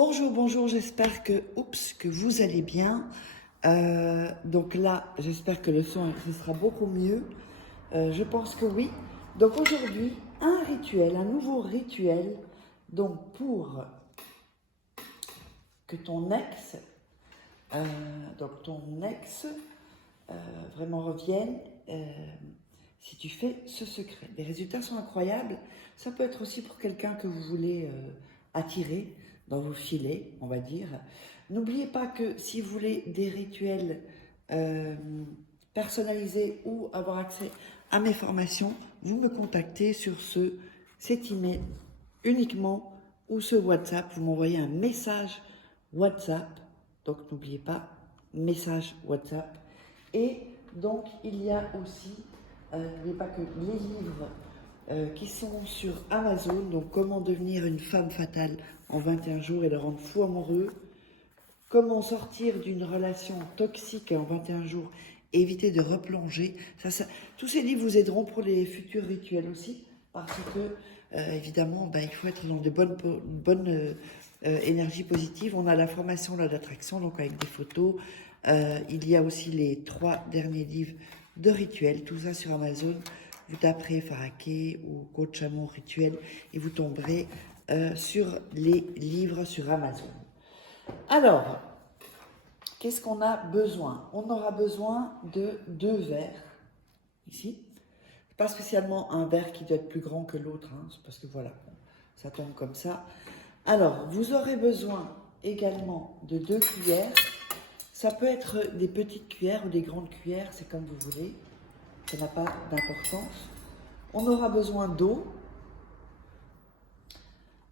Bonjour, bonjour, j'espère que vous allez bien. Donc là, j'espère que le son ce sera beaucoup mieux. Je pense que oui. Donc aujourd'hui, un rituel, un nouveau rituel, donc pour que ton ex, euh, vraiment revienne, si tu fais ce secret. Les résultats sont incroyables. Ça peut être aussi pour quelqu'un que vous voulez attirer dans vos filets, on va dire. N'oubliez pas que si vous voulez des rituels euh, personnalisés ou avoir accès à mes formations, vous me contactez sur cet email uniquement ou ce WhatsApp. Vous m'envoyez un message WhatsApp. Donc n'oubliez pas, message WhatsApp. Et donc il y a aussi, n'oubliez pas que les livres qui sont sur Amazon, donc comment devenir une femme fatale en 21 jours et le rendre fou amoureux, comment sortir d'une relation toxique en 21 jours et éviter de replonger. Tous ces livres vous aideront pour les futurs rituels aussi, parce que évidemment, il faut être dans de bonnes énergies positives. On a la formation là, d'attraction, donc avec des photos. Il y a aussi les 3 derniers livres de rituels, tout ça sur Amazon. Vous taperez Faraké ou Coach Amour Rituel et vous tomberez sur les livres sur Amazon. Alors, qu'est-ce qu'on a besoin? On aura besoin de 2 verres, ici. Pas spécialement un verre qui doit être plus grand que l'autre, hein, parce que voilà, ça tombe comme ça. Alors, vous aurez besoin également de 2 cuillères. Ça peut être des petites cuillères ou des grandes cuillères, c'est comme vous voulez. Ça n'a pas d'importance. On aura besoin d'eau.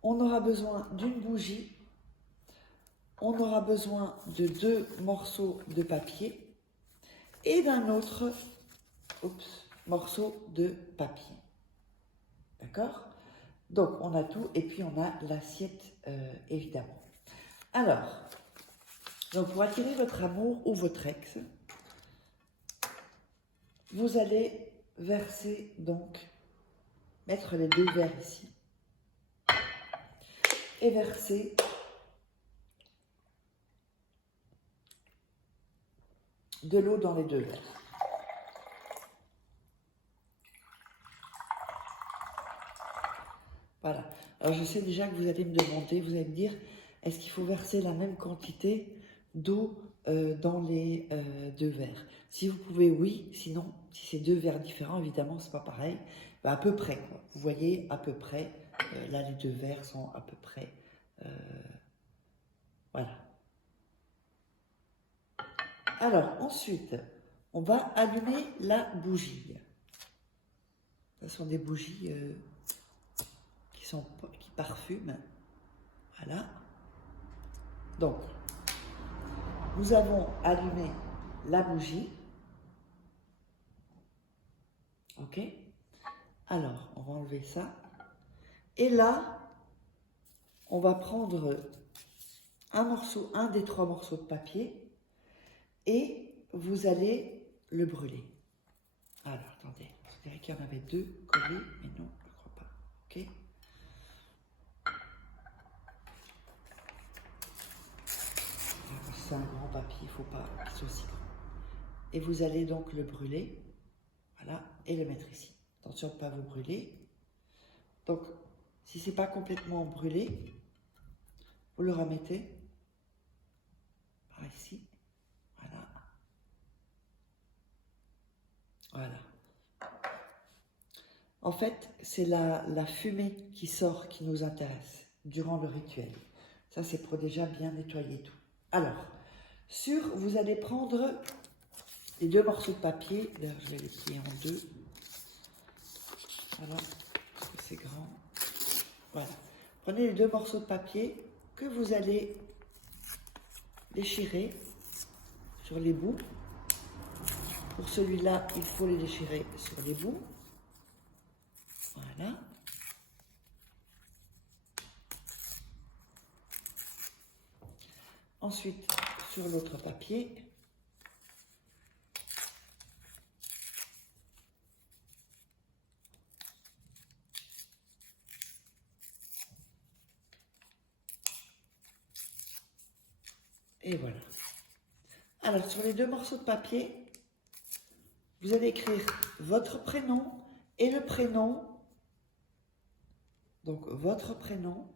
On aura besoin d'une bougie. On aura besoin de 2 morceaux de papier et d'un autre morceau de papier. D'accord? Donc, on a tout et puis on a l'assiette, évidemment. Alors, donc pour attirer votre amour ou votre ex, vous allez verser, donc, mettre les 2 verres ici et verser de l'eau dans les 2 verres. Voilà. Alors je sais déjà que vous allez me demander, vous allez me dire, est-ce qu'il faut verser la même quantité d'eau dans les 2 verres? Si vous pouvez, oui. Sinon, si c'est 2 verres différents, évidemment, c'est pas pareil. À peu près, quoi. Vous voyez, à peu près. Là, les 2 verres sont à peu près. Voilà. Alors, ensuite, on va allumer la bougie. Ce sont des bougies qui parfument. Voilà. Donc, nous avons allumé la bougie. Ok? Alors, on va enlever ça. Et là, on va prendre un des 3 morceaux de papier et vous allez le brûler. Alors, attendez, je dirais qu'il y en avait 2 collés, mais non, je ne crois pas. Ok? C'est un grand papier, il ne faut pas qu'il soit aussi grand. Et vous allez donc le brûler, voilà, et le mettre ici. Attention de ne pas vous brûler. Donc, si ce n'est pas complètement brûlé, vous le remettez par ici. Voilà. Voilà. En fait, c'est la fumée qui sort qui nous intéresse durant le rituel. Ça, c'est pour déjà bien nettoyer tout. Alors, vous allez prendre les 2 morceaux de papier. D'ailleurs, je vais les plier en 2. Voilà, parce que c'est grand. Voilà. Prenez les 2 morceaux de papier que vous allez déchirer sur les bouts. Pour celui-là, il faut les déchirer sur les bouts. Voilà. Ensuite, sur l'autre papier, Et voilà. Alors, sur les 2 morceaux de papier, vous allez écrire votre prénom et le prénom. Donc, votre prénom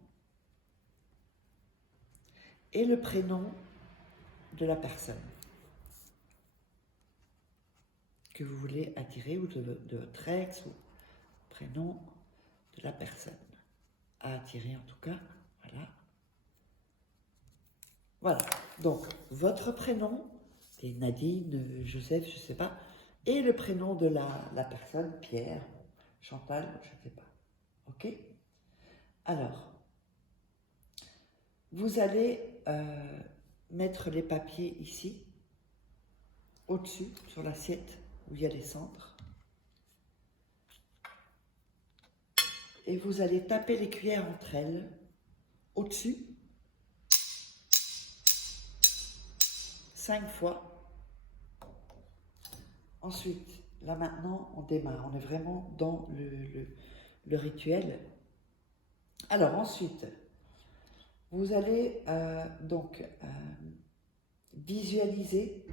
et le prénom de la personne que vous voulez attirer, ou de votre ex, ou prénom de la personne à attirer en tout cas. Voilà. Voilà. Donc, votre prénom, et Nadine, Joseph, je ne sais pas, et le prénom de la personne, Pierre, Chantal, je ne sais pas. OK? Alors, vous allez mettre les papiers ici, au-dessus, sur l'assiette où il y a les cendres. Et vous allez taper les cuillères entre elles, au-dessus, 5 fois. Ensuite, là maintenant, on démarre. On est vraiment dans le rituel. Alors ensuite, vous allez donc visualiser,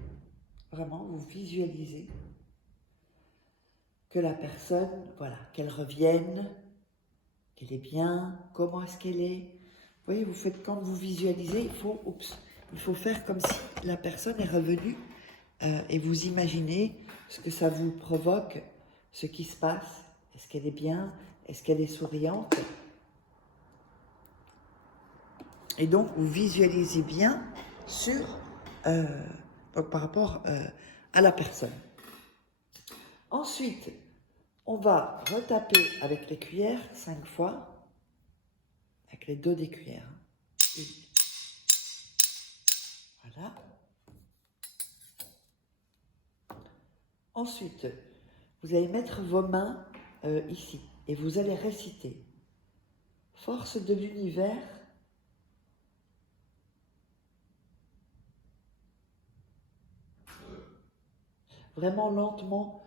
vraiment, vous visualisez que la personne, voilà, qu'elle revienne, qu'elle est bien, comment est-ce qu'elle est. Vous voyez, vous faites, quand vous visualisez, il faut faire comme si la personne est revenue et vous imaginez ce que ça vous provoque, ce qui se passe. Est-ce qu'elle est bien? Est-ce qu'elle est souriante? Et donc, vous visualisez bien donc par rapport à la personne. Ensuite, on va retaper avec les cuillères 5 fois, avec les dos des cuillères. Voilà. Ensuite, vous allez mettre vos mains ici et vous allez réciter « Force de l'univers ». Vraiment lentement,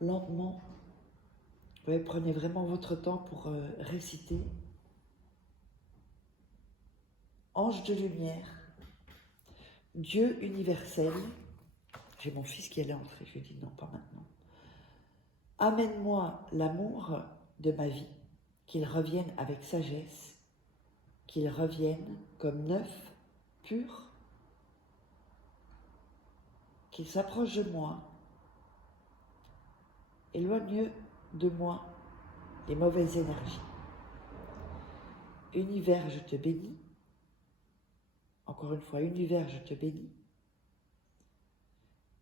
lentement. Ouais, prenez vraiment votre temps pour réciter. Ange de lumière, Dieu universel. J'ai mon fils qui allait entrer, je lui ai dit non, pas maintenant. Amène-moi l'amour de ma vie, qu'il revienne avec sagesse, qu'il revienne comme neuf, pur, qu'il s'approche de moi, éloigne de moi les mauvaises énergies. Univers, je te bénis. Encore une fois, univers, je te bénis.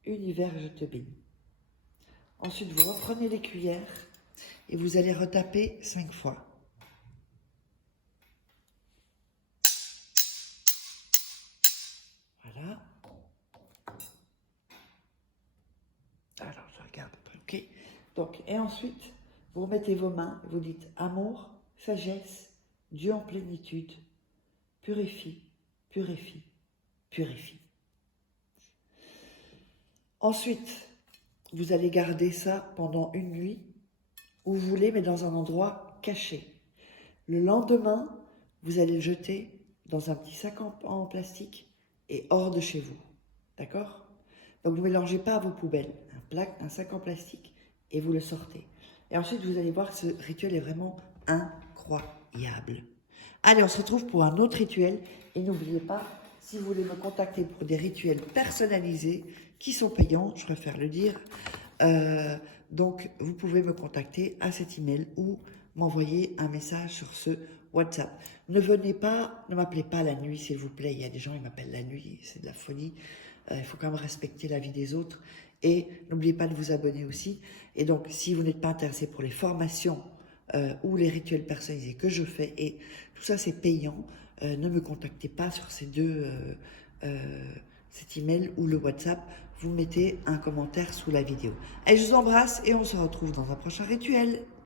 Univers, je te bénis. Ensuite, vous reprenez les cuillères et vous allez retaper 5 fois. Voilà. Alors, je regarde. OK. Donc, et ensuite, vous remettez vos mains, vous dites amour, sagesse, Dieu en plénitude, purifie, purifie, purifie. Ensuite, vous allez garder ça pendant une nuit, où vous voulez, mais dans un endroit caché. Le lendemain, vous allez le jeter dans un petit sac en plastique et hors de chez vous. D'accord? Donc, vous ne mélangez pas à vos poubelles. Un sac en plastique et vous le sortez. Et ensuite, vous allez voir que ce rituel est vraiment incroyable. Allez, on se retrouve pour un autre rituel. Et n'oubliez pas, si vous voulez me contacter pour des rituels personnalisés qui sont payants, je préfère le dire, donc vous pouvez me contacter à cet email ou m'envoyer un message sur ce WhatsApp. Ne m'appelez pas la nuit s'il vous plaît. Il y a des gens qui m'appellent la nuit, c'est de la folie. Il faut quand même respecter la vie des autres. Et n'oubliez pas de vous abonner aussi. Et donc, si vous n'êtes pas intéressé pour les formations ou les rituels personnalisés que je fais, et tout ça c'est payant, ne me contactez pas sur cet email ou le WhatsApp. Vous mettez un commentaire sous la vidéo. Allez, je vous embrasse et on se retrouve dans un prochain rituel.